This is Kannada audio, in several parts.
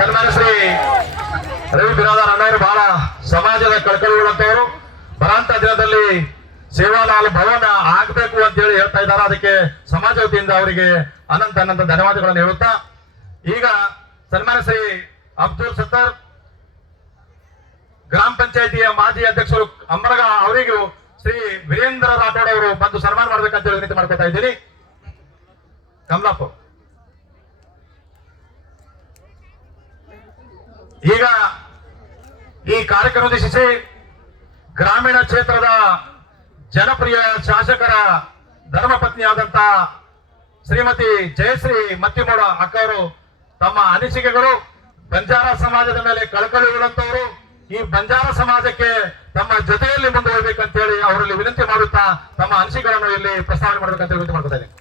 ಸನ್ಮಾನ್ಯ ಶ್ರೀ ರವಿ ಬಿರಾದಾರ್ ಅಣ್ಣವರು ಬಹಳ ಸಮಾಜದ ಕಳಕಳಿಗಳಂತವರು ಬರಂತ ದಿನದಲ್ಲಿ ಸೇವಾಲಾಲ್ ಭವನ ಆಗ್ಬೇಕು ಅಂತ ಹೇಳಿ ಹೇಳ್ತಾ ಇದ್ದಾರೆ. ಅದಕ್ಕೆ ಸಮಾಜ ವತಿಯಿಂದ ಅವರಿಗೆ ಅನಂತ ಅನಂತ ಧನ್ಯವಾದಗಳನ್ನು ಹೇಳುತ್ತಾ ಈಗ ಸನ್ಮಾನ್ಯ ಶ್ರೀ ಅಬ್ದುಲ್ ಸತ್ತರ್ ಗ್ರಾಮ ಪಂಚಾಯಿತಿಯ ಮಾಜಿ ಅಧ್ಯಕ್ಷರು ಅಮ್ಮರಗ ಅವರಿಗೂ ಶ್ರೀ ವೀರೇಂದ್ರ ರಾಠೋಡ್ ಅವರು ಬಂದು ಸನ್ಮಾನ ಮಾಡ್ಬೇಕಂತ ಹೇಳಿ ವಿನಂತಿ ಮಾಡ್ಕೊತಾ ಇದ್ದೀನಿ. ಕಮಲಾಪು ಈಗ ಈ ಕಾರ್ಯಕ್ರಮ ಉದ್ದೇಶಿಸಿ ಗ್ರಾಮೀಣ ಕ್ಷೇತ್ರದ ಜನಪ್ರಿಯ ಶಾಸಕರ ಧರ್ಮಪತ್ನಿಯಾದಂತ ಶ್ರೀಮತಿ ಜಯಶ್ರೀ ಮತ್ತಿಮೂಡ ಅಕ್ಕವರು ತಮ್ಮ ಅನಿಸಿಕೆಗಳು ಬಂಜಾರ ಸಮಾಜದ ಮೇಲೆ ಕಳಕಳಿಗಳಂತವರು ಈ ಬಂಜಾರ ಸಮಾಜಕ್ಕೆ ತಮ್ಮ ಜೊತೆಯಲ್ಲಿ ಮುಂದುವರಬೇಕಂತ ಹೇಳಿ ಅವರಲ್ಲಿ ವಿನಂತಿ ಮಾಡುತ್ತಾ ತಮ್ಮ ಅನಿಸಿಕೆಗಳನ್ನು ಇಲ್ಲಿ ಪ್ರಸ್ತಾವನೆ ಮಾಡಬೇಕಂತ ವಿನಂತಿ ಮಾಡ್ತಾ ಇದ್ದೀನಿ.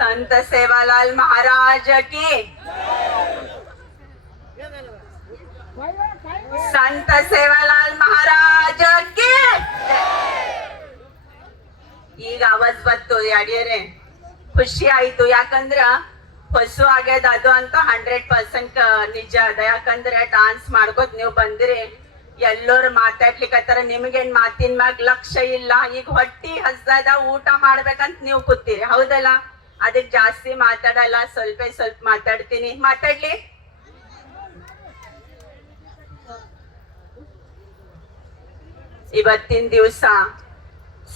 संत सेवालाल महाराज की संत सेवालाल महाराज की ಈಗ ಆವಾಜ್ ಬಂತು ಯಾಡ್ಯಾರೆ ಖುಷಿ ಆಯ್ತು. ಯಾಕಂದ್ರ ಹೊಸು ಆಗ್ಯದ ಅದು ಅಂತ 100% ನಿಜ ಅದ. ಯಾಕಂದ್ರೆ ಡಾನ್ಸ್ ಮಾಡ್ಕೋತ್ ನೀವು ಬಂದ್ರಿ ಎಲ್ಲರೂ ಮಾತಾಡ್ಲಿಕ್ಕತ್ತಾರ, ನಿಮ್ಗೇನ್ ಮಾತಿನ ಮ್ಯಾಗ ಲಕ್ಷ್ಯ ಇಲ್ಲ. ಈಗ ಹೊಟ್ಟಿ ಹಸ್ದದ ಊಟ ಮಾಡ್ಬೇಕಂತ ನೀವು ಕೂತೀರಿ, ಹೌದಲ್ಲ? ಅದಕ್ಕೆ ಜಾಸ್ತಿ ಮಾತಾಡಲ್ಲ, ಸ್ವಲ್ಪ ಸ್ವಲ್ಪ ಮಾತಾಡ್ತೀನಿ. ಮಾತಾಡ್ಲಿ. ಇವತ್ತಿನ ದಿವಸ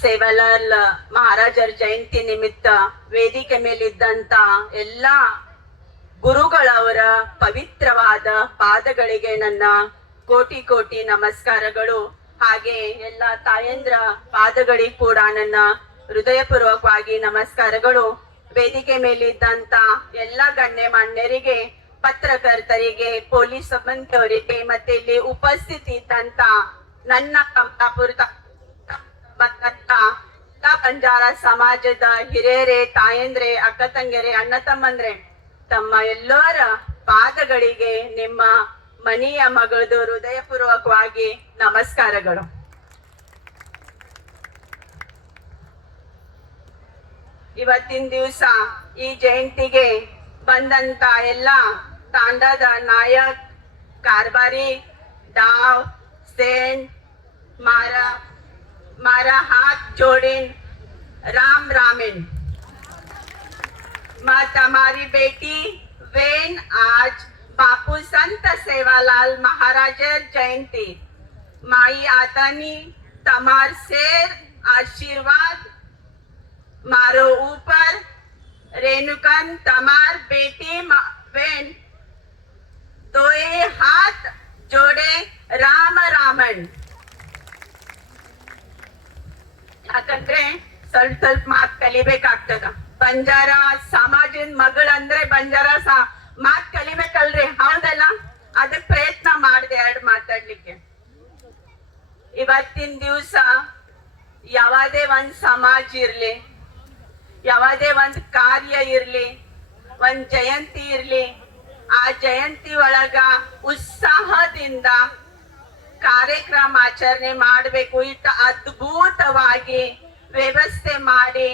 ಸೇವಾಲಾಲ್ ಮಹಾರಾಜರ ಜಯಂತಿ ನಿಮಿತ್ತ ವೇದಿಕೆ ಮೇಲಿದ್ದಂತ ಎಲ್ಲ ಗುರುಗಳವರ ಪವಿತ್ರವಾದ ಪಾದಗಳಿಗೆ ನನ್ನ ಕೋಟಿ ಕೋಟಿ ನಮಸ್ಕಾರಗಳು. ಹಾಗೆ ಎಲ್ಲ ತಾಯಂದ್ರ ಪಾದಗಳಿಗೆ ಕೂಡ ನನ್ನ ಹೃದಯಪೂರ್ವಕವಾಗಿ ನಮಸ್ಕಾರಗಳು. ವೇದಿಕೆ ಮೇಲಿದ್ದಂತ ಎಲ್ಲ ಗಣ್ಯ ಮಾನ್ಯರಿಗೆ, ಪತ್ರಕರ್ತರಿಗೆ, ಪೊಲೀಸ್ ಸಿಬ್ಬಂದಿಯವರಿಗೆ, ಮತ್ತೆ ಇಲ್ಲಿ ಉಪಸ್ಥಿತಿ ಇದ್ದಂತ ನನ್ನ ಕಮಲಾಪುರ ಬಂಜಾರ ಸಮಾಜದ ಹಿರಿಯರೇ, ತಾಯಂದ್ರೆ, ಅಕ್ಕ ತಂಗಿಯರೇ, ಅಣ್ಣ ತಮ್ಮಂದ್ರೆ, ತಮ್ಮ ಎಲ್ಲರ ಪಾದಗಳಿಗೆ ನಿಮ್ಮ ಮನೆಯ ಮಗಳದು ಹೃದಯಪೂರ್ವಕವಾಗಿ ನಮಸ್ಕಾರಗಳು. ಇವತ್ತಿನ ದಿವಸ ಈ ಜಯಂತಿಗೆ ಬಂದಂತ ಎಲ್ಲ ತಾಂಡದ ನಾಯಕ್, कारभारी, डाव, सेन, मारा हाथ जोड़ीन राम रामीन. मां तमारी बेटी वेन आज बापू संत सेवालाल महाराज जयंती माई आतानी तमार शेर आशीर्वाद मारो ऊपर रेणुकन तमार बेटी वेन दोए हाथ जोड़े राम रामन. ಯಾಕಂದ್ರೆ ಸ್ವಲ್ಪ ಸ್ವಲ್ಪ ಮಾತ್ ಕಲಿಬೇಕಾಗ್ತದ. ಬಂಜಾರ ಸಮಾಜದ ಮಗಳಂದ್ರೆ ಬಂಜಾರ ಮಾತ್ ಕಲಿಬೇಕಲ್ರಿ, ಹೌದಲ್ಲ? ಅದಕ್ಕೆ ಪ್ರಯತ್ನ ಮಾಡಿದೆ ಎರಡು ಮಾತಾಡ್ಲಿಕ್ಕೆ. ಇವತ್ತಿನ ದಿವಸ ಯಾವದೇ ಒಂದ್ ಸಮಾಜ ಇರ್ಲಿ, ಯಾವದೇ ಒಂದ್ ಕಾರ್ಯ ಇರ್ಲಿ, ಒಂದ್ ಜಯಂತಿ ಇರ್ಲಿ, ಆ ಜಯಂತಿ ಒಳಗ ಉತ್ಸಾಹದಿಂದ ಕಾರ್ಯಕ್ರಮ ಆಚರಣೆ ಮಾಡಬೇಕು. ಇಷ್ಟ ಅದ್ಭುತವಾಗಿ ವ್ಯವಸ್ಥೆ ಮಾಡಿ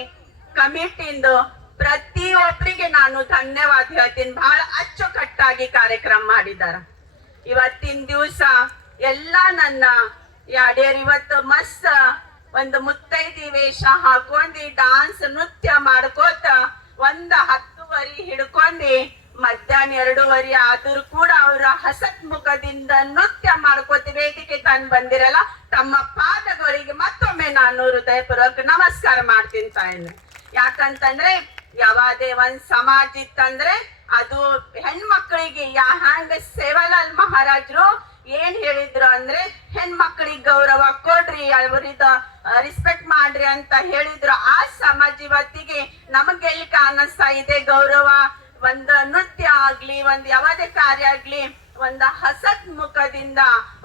ಕಮಿಟಿಂದು ಪ್ರತಿಯೊಬ್ಬರಿಗೆ ನಾನು ಧನ್ಯವಾದ ಹೇಳ್ತೀನಿ. ಬಹಳ ಅಚ್ಚುಕಟ್ಟಾಗಿ ಕಾರ್ಯಕ್ರಮ ಮಾಡಿದಾರ. ಇವತ್ತಿನ ದಿವಸ ಎಲ್ಲ ನನ್ನ ಯಾಡ್ಯಾರು ಇವತ್ತು ಮಸ್ತ್ ಒಂದು ಮುತ್ತೈದಿ ವೇಷ ಹಾಕೊಂಡಿ ಡಾನ್ಸ್ ನೃತ್ಯ ಮಾಡ್ಕೋತ 10:30 ಹಿಡ್ಕೊಂಡಿ ಮಧ್ಯಾಹ್ನ 2:30 ಆದ್ರೂ ಕೂಡ ಅವರ ಹಸತ್ ಮುಖದಿಂದ ನೃತ್ಯ ಮಾಡ್ಕೋತ ವೇದಿಕೆ ತಂದು ಬಂದಿರಲ್ಲ, ತಮ್ಮ ಪಾದಗಳಿಗೆ ಮತ್ತೊಮ್ಮೆ ನಾನು ಹೃದಯಪೂರ್ವಕ ನಮಸ್ಕಾರ ಮಾಡ್ತೀನಿ ತಾಯಂದ್ರೆ. ಯಾಕಂತಂದ್ರೆ ಯಾವದೇ ಒಂದ್ ಸಮಾಜ ಇತ್ತಂದ್ರೆ ಅದು ಹೆಣ್ಮಕ್ಳಿಗೆ ಹ್ಯಾಂಗ ಸೇವಾಲಾಲ್ ಮಹಾರಾಜರು ಏನ್ ಹೇಳಿದ್ರು ಅಂದ್ರೆ ಹೆಣ್ಮಕ್ಳಿಗೆ ಗೌರವ ಕೊಡ್ರಿ, ಅವರಿದ ರಿಸ್ಪೆಕ್ಟ್ ಮಾಡ್ರಿ ಅಂತ ಹೇಳಿದ್ರು. ಆ ಸಮಾಜ ಇವತ್ತಿಗೆ ನಮಗೆಲ್ಲಿಕ ಅನ್ನಿಸ್ತಾ ಇದೆ. ಗೌರವ ಒಂದ್ ನೃತ್ಯ ಆಗ್ಲಿ, ಒಂದ್ ಯಾವದೇ ಕಾರ್ಯ ಆಗ್ಲಿ, ಒಂದ್ ಹಸತ್ ಮುಖದಿಂದ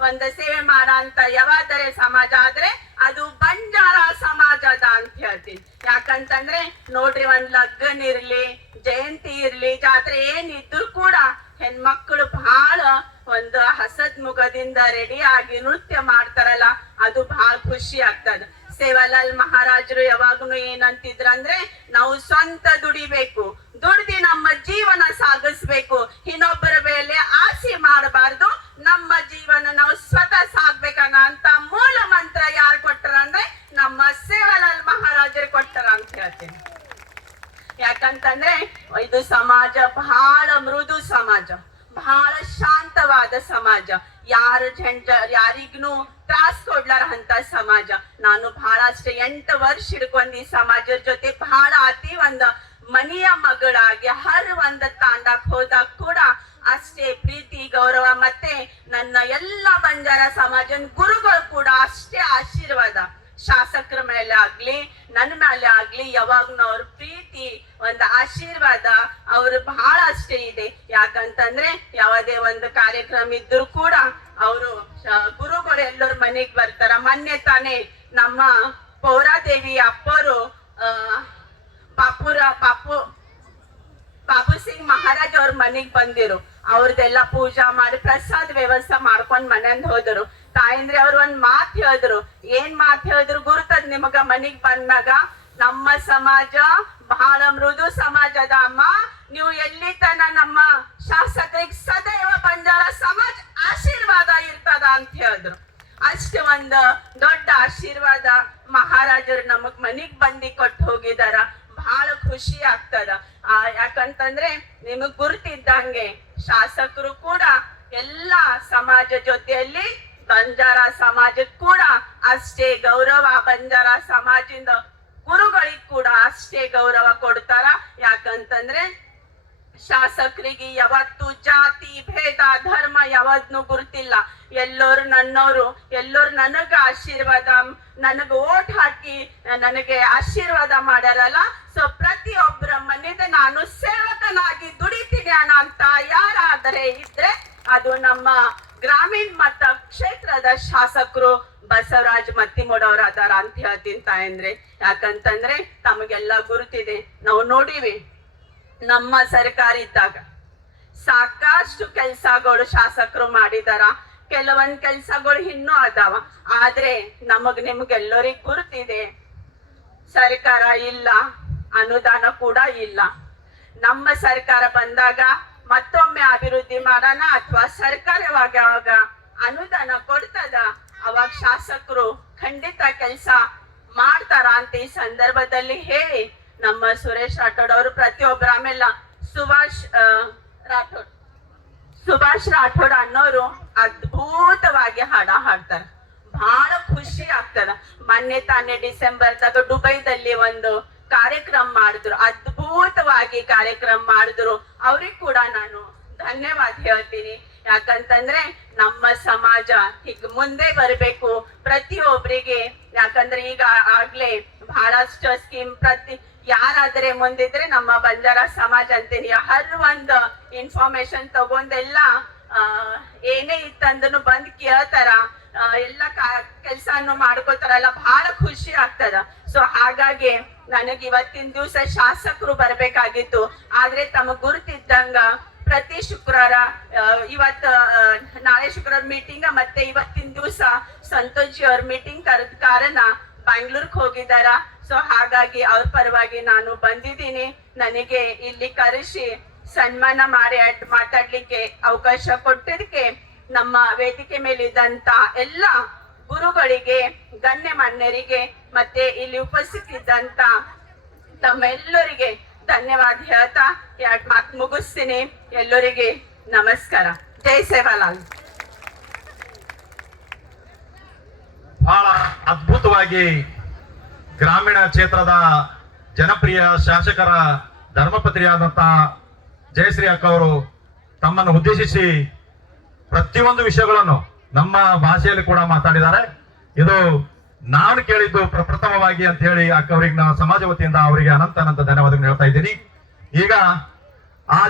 ಒಂದ್ ಸೇವೆ ಮಾಡಂತ ಯಾವಾದರೆ ಸಮಾಜ ಆದ್ರೆ ಅದು ಬಂಜಾರ ಸಮಾಜದ ಅಂತ ಹೇಳ್ತೀನಿ. ಯಾಕಂತಂದ್ರೆ ನೋಡ್ರಿ, ಒಂದ್ ಲಗ್ನ ಇರ್ಲಿ, ಜಯಂತಿ ಇರ್ಲಿ, ಜಾತ್ರೆ ಏನಿದ್ರು ಕೂಡ ಹೆಣ್ಮಕ್ಳು ಬಹಳ ಒಂದು ಹಸದ್ ಮುಖದಿಂದ ರೆಡಿ ಆಗಿ ನೃತ್ಯ ಮಾಡ್ತಾರಲ್ಲ, ಅದು ಬಹಳ ಖುಷಿ ಆಗ್ತದ. ಸೇವಾಲಾಲ್ ಮಹಾರಾಜರು ಯಾವಾಗ್ಲೂ ಏನಂತಿದ್ರ ಅಂದ್ರೆ, ನಾವು ಸ್ವಂತ ದುಡಿಬೇಕು, ದುಡ್ದಿ ನಮ್ಮ ಜೀವನ ಸಾಗಿಸ್ಬೇಕು, ಇನ್ನೊಬ್ಬರ ಮೇಲೆ ಆಸೆ ಮಾಡಬಾರ್ದು, ನಮ್ಮ ಜೀವನ ನಾವು ಸ್ವತಃ ಸಾಗ್ಬೇಕನ್ನ ಅಂತ ಮೂಲ ಮಂತ್ರ ಯಾರು ಕೊಟ್ಟರ ಅಂದ್ರೆ ನಮ್ಮ ಸೇವಾಲಾಲ್ ಮಹಾರಾಜರು ಕೊಟ್ಟರ ಅಂತ ಹೇಳ್ತೀನಿ. ಯಾಕಂತಂದ್ರೆ ಇದು ಸಮಾಜ ಬಹಳ ಮೃದು ಸಮಾಜ, ಬಹಳ ಶಾಂತವಾದ ಸಮಾಜ, ಯಾರಿಗೂ ತ್ರಾಸ್ ಕೊಡ್ಲಾರ ಅಂತ ಸಮಾಜ. ನಾನು ಬಹಳಷ್ಟು 8 ವರ್ಷ ಹಿಡ್ಕೊಂಡ್ ಈ ಸಮಾಜದ ಜೊತೆ ಬಹಳ ಅತಿ ಒಂದ್ ಮನೆಯ ಮಗಳಾಗಿ ಹರ್ ಒಂದ್ ತಾಂಡಕ್ ಹೋದಾಗ ಕೂಡ ಅಷ್ಟೇ ಪ್ರೀತಿ ಗೌರವ, ಮತ್ತೆ ನನ್ನ ಎಲ್ಲ ಬಂಜಾರ ಸಮಾಜದ ಗುರುಗಳು ಕೂಡ ಅಷ್ಟೇ ಆಶೀರ್ವಾದ. ಶಾಸಕರ ಮೇಲೆ ಆಗ್ಲಿ ನನ್ನ ಮೇಲೆ ಆಗ್ಲಿ ಯಾವಾಗ್ಲೂ ಅವ್ರ ಪ್ರೀತಿ ಒಂದು ಆಶೀರ್ವಾದ ಅವ್ರು ಬಹಳ ಅಷ್ಟೇ ಇದೆ. ಯಾಕಂತಂದ್ರೆ ಯಾವುದೇ ಒಂದು ಕಾರ್ಯಕ್ರಮ ಇದ್ರು ಕೂಡ ಅವರು ಗುರುಗಳು ಎಲ್ಲರ ಮನೆಗ್ ಬರ್ತಾರ. ಮೊನ್ನೆ ತಾನೇ ನಮ್ಮ ಪೌರಾದೇವಿ ಅಪ್ಪರು ಬಾಪು ಸಿಂಗ್ ಮಹಾರಾಜ್ ಅವ್ರ ಮನೆಗ್ ಬಂದಿರು. ಅವ್ರದೆಲ್ಲ ಪೂಜಾ ಮಾಡಿ ಪ್ರಸಾದ ವ್ಯವಸ್ಥೆ ಮಾಡ್ಕೊಂಡ್ ಮನೆಯಿಂದ ಹೋದರು. ತಾಯಂದ್ರೆ ಅವ್ರು ಒಂದ್ ಮಾತ್ ಹೇಳಿದ್ರು. ಏನ್ ಮಾತ್ ಹೇಳಿದ್ರು ಗುರುತದ್ ನಿಮಗ ಮನಿಗ್ ಬಂದಾಗ, ನಮ್ಮ ಸಮಾಜ ಬಹಳ ಮೃದು ಸಮಾಜದ ಅಮ್ಮ, ನೀವು ಎಲ್ಲಿ ತನ ನಮ್ಮ ಶಾಸಕರಿಗೆ ಸದೈವ ಬಂಜಾರ ಸಮಾಜ ಆಶೀರ್ವಾದ ಇರ್ತದ ಅಂತ ಹೇಳಿದ್ರು. ಅಷ್ಟೇ ಒಂದು ದೊಡ್ಡ ಆಶೀರ್ವಾದ ಮಹಾರಾಜರು ನಮಗ್ ಮನಿಗ್ ಬಂದಿ ಕೊಟ್ಟು ಹೋಗಿದಾರ. ಬಹಳ ಖುಷಿ ಆಗ್ತದ. ಯಾಕಂತಂದ್ರೆ ನಿಮಗ್ ಗುರುತಿದ್ದಂಗೆ ಶಾಸಕರು ಕೂಡ ಎಲ್ಲಾ ಸಮಾಜ ಜೊತೆಯಲ್ಲಿ ಬಂಜಾರ ಸಮಾಜಕ್ಕೆ ಕೂಡ ಅಷ್ಟೇ ಗೌರವ, ಬಂಜಾರ ಸಮಾಜದಿಂದ ಗುರುಗಳಿಗೆ ಕೂಡ ಅಷ್ಟೇ ಗೌರವ ಕೊಡ್ತಾರ. ಯಾಕಂತಂದ್ರೆ ಶಾಸಕರಿಗೆ ಯಾವತ್ತು ಜಾತಿ ಭೇದ ಧರ್ಮ ಯಾವತ್ನು ಗುರುತಿಲ್ಲ. ಎಲ್ಲರೂ ನನ್ನವರು, ಎಲ್ಲರೂ ನನಗ ಆಶೀರ್ವಾದ, ನನಗ ಓಟ್ ಹಾಕಿ ನನಗೆ ಆಶೀರ್ವಾದ ಮಾಡ್ಯಾರಲ್ಲ. ಸೊ ಪ್ರತಿಯೊಬ್ಬರ ಮನೆಯಿಂದ ನಾನು ಸೇವಕನಾಗಿ ದುಡಿತೀನಿ ಅನ್ನೋ ಅಂತ ಯಾರಾದರೆ ಇದ್ರೆ ಅದು ನಮ್ಮ ಗ್ರಾಮೀಣ ಮಟ್ಟ ಕ್ಷೇತ್ರದ ಶಾಸಕರು ಬಸವರಾಜ್ ಮತ್ತಿಮೂಡವ್ರ ಅದಾರ ಅಂತ ಹೇಳ್ತೀನಿ ತಾಯಂದ್ರೆ. ಯಾಕಂತಂದ್ರೆ ತಮಗೆಲ್ಲ ಗುರುತಿದೆ, ನಾವು ನೋಡಿವಿ ನಮ್ಮ ಸರ್ಕಾರ ಇದ್ದಾಗ ಸಾಕಷ್ಟು ಕೆಲ್ಸಗಳು ಶಾಸಕರು ಮಾಡಿದಾರ. ಕೆಲವೊಂದ್ ಕೆಲ್ಸಗಳು ಇನ್ನೂ ಅದಾವ. ಆದ್ರೆ ನಿಮ್ಗೆಲ್ಲರಿಗೂ ಗುರುತಿದೆ, ಸರ್ಕಾರ ಇಲ್ಲ, ಅನುದಾನ ಕೂಡ ಇಲ್ಲ. ನಮ್ಮ ಸರ್ಕಾರ ಬಂದಾಗ ಮತ್ತೊಮ್ಮೆ ಅಭಿವೃದ್ಧಿ ಮಾಡೋಣ ಅಥವಾ ಸರ್ಕಾರವಾಗ ಯಾವಾಗ ಅನುದಾನ ಕೊಡ್ತದ ಅವಾಗ ಶಾಸಕರು ಖಂಡಿತ ಕೆಲಸ ಮಾಡ್ತಾರ ಅಂತ ಈ ಸಂದರ್ಭದಲ್ಲಿ ಹೇಳಿ ನಮ್ಮ ಸುರೇಶ್ ರಾಠೋಡ್ ಅವರು ಪ್ರತಿಯೊಬ್ಬರ ಆಮೇಲೆ ಸುಭಾಷ್ ರಾಠೋಡ್ ಅನ್ನೋರು ಅದ್ಭುತವಾಗಿ ಹಾಡ ಹಾಡ್ತಾರೆ. ಬಹಳ ಖುಷಿ ಆಗ್ತದ. ಮೊನ್ನೆ ತಾನೇ ಡಿಸೆಂಬರ್ದಾಗ ದುಬೈದಲ್ಲಿ ಒಂದು ಕಾರ್ಯಕ್ರಮ ಮಾಡಿದ್ರು, ಅದ್ಭುತವಾಗಿ ಕಾರ್ಯಕ್ರಮ ಮಾಡಿದ್ರು. ಅವ್ರಿಗೆ ಕೂಡ ನಾನು ಧನ್ಯವಾದ ಹೇಳ್ತೀನಿ. ಯಾಕಂತಂದ್ರೆ ನಮ್ಮ ಸಮಾಜ ಹೀಗ ಮುಂದೆ ಬರಬೇಕು ಪ್ರತಿಯೊಬ್ಬರಿಗೆ. ಯಾಕಂದ್ರೆ ಈಗ ಆಗ್ಲೇ ಬಹಳಷ್ಟು ಸ್ಕೀಮ್ ಯಾರಾದ್ರೆ ಮುಂದಿದ್ರೆ ನಮ್ಮ ಬಂಜಾರ ಸಮಾಜ ಅಂತೀನಿ ಹರ್ ಒಂದು ಇನ್ಫಾರ್ಮೇಶನ್ ತಗೊಂಡೆಲ್ಲ ಏನೇ ಇತ್ತಂದ್ರೂ ಬಂದ್ ಕೇಳ್ತಾರ, ಎಲ್ಲ ಕೆಲ್ಸಾನು ಮಾಡ್ಕೋತಾರಲ್ಲ, ಬಹಳ ಖುಷಿ ಆಗ್ತದ. ಸೊ ಹಾಗಾಗಿ ನನಗೆ ಇವತ್ತಿನ ದಿವಸ ಶಾಸಕರು ಬರ್ಬೇಕಾಗಿತ್ತು. ಆದ್ರೆ ತಮಗ್ ಗುರುತಿದ್ದಂಗ ಪ್ರತಿ ಶುಕ್ರವಾರ ನಾಳೆ ಶುಕ್ರವಾರ ಮೀಟಿಂಗ್ ಮತ್ತೆ ಇವತ್ತಿನ ದಿವಸ ಸಂತೋಷ್ ಅವ್ರ ಮೀಟಿಂಗ್ ಕರೆದ ಕಾರಣ ಬ್ಯಾಂಗ್ಳೂರ್ಗೆ ಹೋಗಿದಾರ. ಸೊ ಹಾಗಾಗಿ ಅವ್ರ ಪರವಾಗಿ ನಾನು ಬಂದಿದ್ದೀನಿ. ನನಗೆ ಇಲ್ಲಿ ಕರೆಸಿ ಸನ್ಮಾನ ಮಾಡಿ ಮಾತಾಡ್ಲಿಕ್ಕೆ ಅವಕಾಶ ಕೊಟ್ಟಿದ್ದಕ್ಕೆ ನಮ್ಮ ವೇದಿಕೆ ಮೇಲಿದ್ದಂತ ಎಲ್ಲ ಗುರುಗಳಿಗೆ, ಗಣ್ಯಮಾನ್ಯರಿಗೆ ಮತ್ತೆ ಇಲ್ಲಿ ಉಪಸ್ಥಿತಿದ್ದಂತ ತಮ್ಮೆಲ್ಲರಿಗೆ ಧನ್ಯವಾದ ಹೇಳ್ತಾ 2 ಮಾತು ಮುಗಿಸ್ತೀನಿ. ಎಲ್ಲರಿಗೆ ನಮಸ್ಕಾರ. ಜೈ ಸೇವಾಲಾಲ್. ಬಹಳ ಅದ್ಭುತವಾಗಿ ಗ್ರಾಮೀಣ ಕ್ಷೇತ್ರದ ಜನಪ್ರಿಯ ಶಾಸಕರ ಧರ್ಮಪತ್ನಿಯಾದಂತ ಜಯಶ್ರೀ ಅಕ್ಕ ಅವರು ತಮ್ಮನ್ನು ಉದ್ದೇಶಿಸಿ ಪ್ರತಿಯೊಂದು ವಿಷಯಗಳನ್ನು ನಮ್ಮ ಭಾಷೆಯಲ್ಲಿ ಕೂಡ ಮಾತಾಡಿದ್ದಾರೆ. ಇದು ನಾನು ಕೇಳಿದ್ದು ಪ್ರಪ್ರಥಮವಾಗಿ ಅಂತ ಹೇಳಿ ಅಕ್ಕ ಅವರಿಗೆ ಸಮಾಜ ವತಿಯಿಂದ ಅವರಿಗೆ ಅನಂತ ಧನ್ಯವಾದಗಳು ಹೇಳ್ತಾ ಇದ್ದೀನಿ. ಈಗ